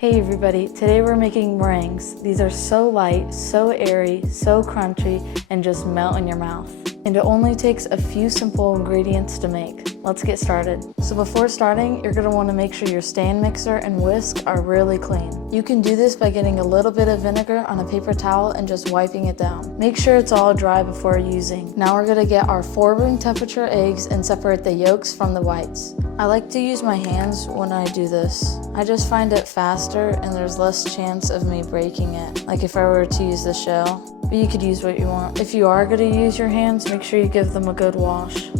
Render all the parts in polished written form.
Hey everybody, today we're making meringues. These are so light, so airy, so crunchy, and just melt in your mouth. And it only takes a few simple ingredients to make. Let's get started. So before starting, you're gonna wanna make sure your stand mixer and whisk are really clean. You can do this by getting a little bit of vinegar on a paper towel and just wiping it down. Make sure it's all dry before using. Now we're gonna get our 4-room temperature eggs and separate the yolks from the whites. I like to use my hands when I do this. I just find it faster and there's less chance of me breaking it, like if I were to use the shell. But you could use what you want. If you are gonna use your hands, make sure you give them a good wash.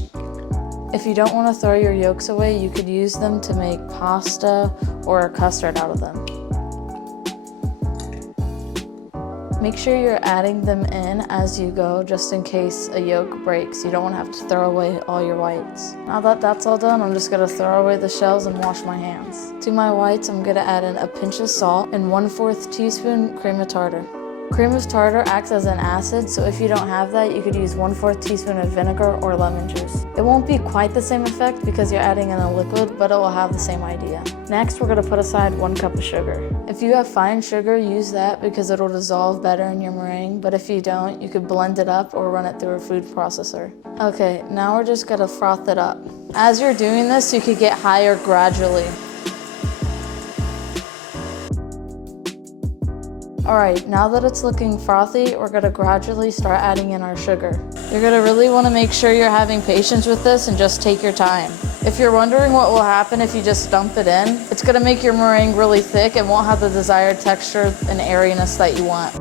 If you don't want to throw your yolks away, you could use them to make pasta or a custard out of them. Make sure you're adding them in as you go, just in case a yolk breaks. You don't want to have to throw away all your whites. Now that that's all done, I'm just going to throw away the shells and wash my hands. To my whites, I'm going to add in a pinch of salt and 1/4 teaspoon cream of tartar. Cream of tartar acts as an acid, so if you don't have that, you could use 1/4 teaspoon of vinegar or lemon juice. It won't be quite the same effect because you're adding in a liquid, but it will have the same idea. Next, we're going to put aside 1 cup of sugar. If you have fine sugar, use that because it'll dissolve better in your meringue, but if you don't, you could blend it up or run it through a food processor. Okay, now we're just going to froth it up. As you're doing this, you could get higher gradually. Alright, now that it's looking frothy, we're going to gradually start adding in our sugar. You're going to really want to make sure you're having patience with this and just take your time. If you're wondering what will happen if you just dump it in, it's going to make your meringue really thick and won't have the desired texture and airiness that you want.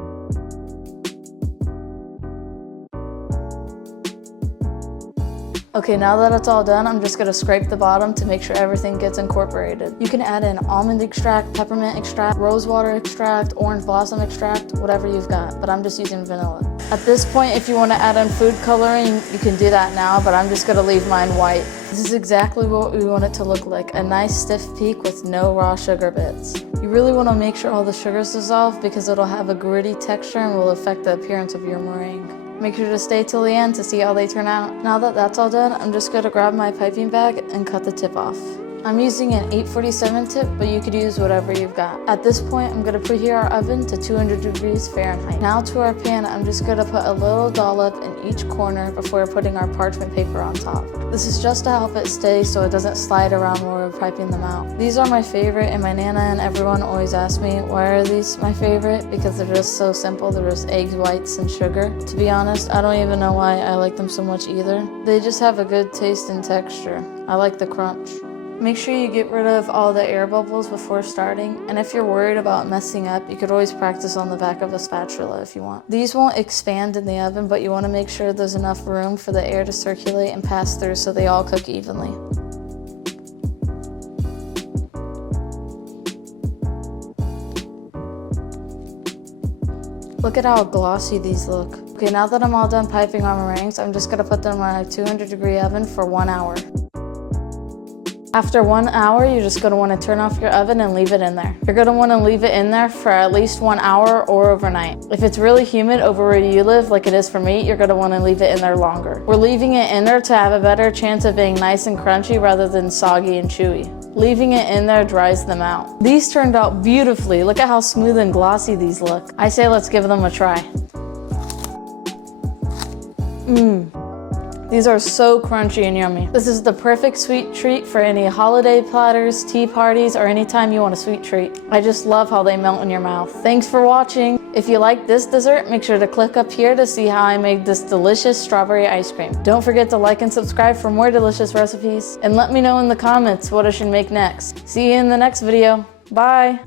Okay, now that it's all done, I'm just gonna scrape the bottom to make sure everything gets incorporated. You can add in almond extract, peppermint extract, rosewater extract, orange blossom extract, whatever you've got, but I'm just using vanilla. At this point, if you wanna add in food coloring, you can do that now, but I'm just gonna leave mine white. This is exactly what we want it to look like, a nice stiff peak with no raw sugar bits. You really wanna make sure all the sugars dissolve because it'll have a gritty texture and will affect the appearance of your meringue. Make sure to stay till the end to see how they turn out. Now that that's all done, I'm just gonna grab my piping bag and cut the tip off. I'm using an 847 tip, but you could use whatever you've got. At this point, I'm gonna preheat our oven to 200 degrees Fahrenheit. Now to our pan, I'm just gonna put a little dollop in each corner before putting our parchment paper on top. This is just to help it stay so it doesn't slide around when we're piping them out. These are my favorite, and my Nana and everyone always ask me, why are these my favorite? Because they're just so simple. They're just eggs, whites, and sugar. To be honest, I don't even know why I like them so much either. They just have a good taste and texture. I like the crunch. Make sure you get rid of all the air bubbles before starting, and if you're worried about messing up, you could always practice on the back of a spatula if you want. These won't expand in the oven, but you want to make sure there's enough room for the air to circulate and pass through so they all cook evenly. Look at how glossy these look. Okay, now that I'm all done piping our meringues, I'm just going to put them in a 200-degree oven for 1 hour. After 1 hour, you're just going to want to turn off your oven and leave it in there. You're going to want to leave it in there for at least 1 hour or overnight. If it's really humid over where you live, like it is for me, you're going to want to leave it in there longer. We're leaving it in there to have a better chance of being nice and crunchy rather than soggy and chewy. Leaving it in there dries them out. These turned out beautifully. Look at how smooth and glossy these look. I say let's give them a try. These are so crunchy and yummy. This is the perfect sweet treat for any holiday platters, tea parties, or anytime you want a sweet treat. I just love how they melt in your mouth. Thanks for watching. If you like this dessert, make sure to click up here to see how I made this delicious strawberry ice cream. Don't forget to like and subscribe for more delicious recipes. And let me know in the comments what I should make next. See you in the next video. Bye.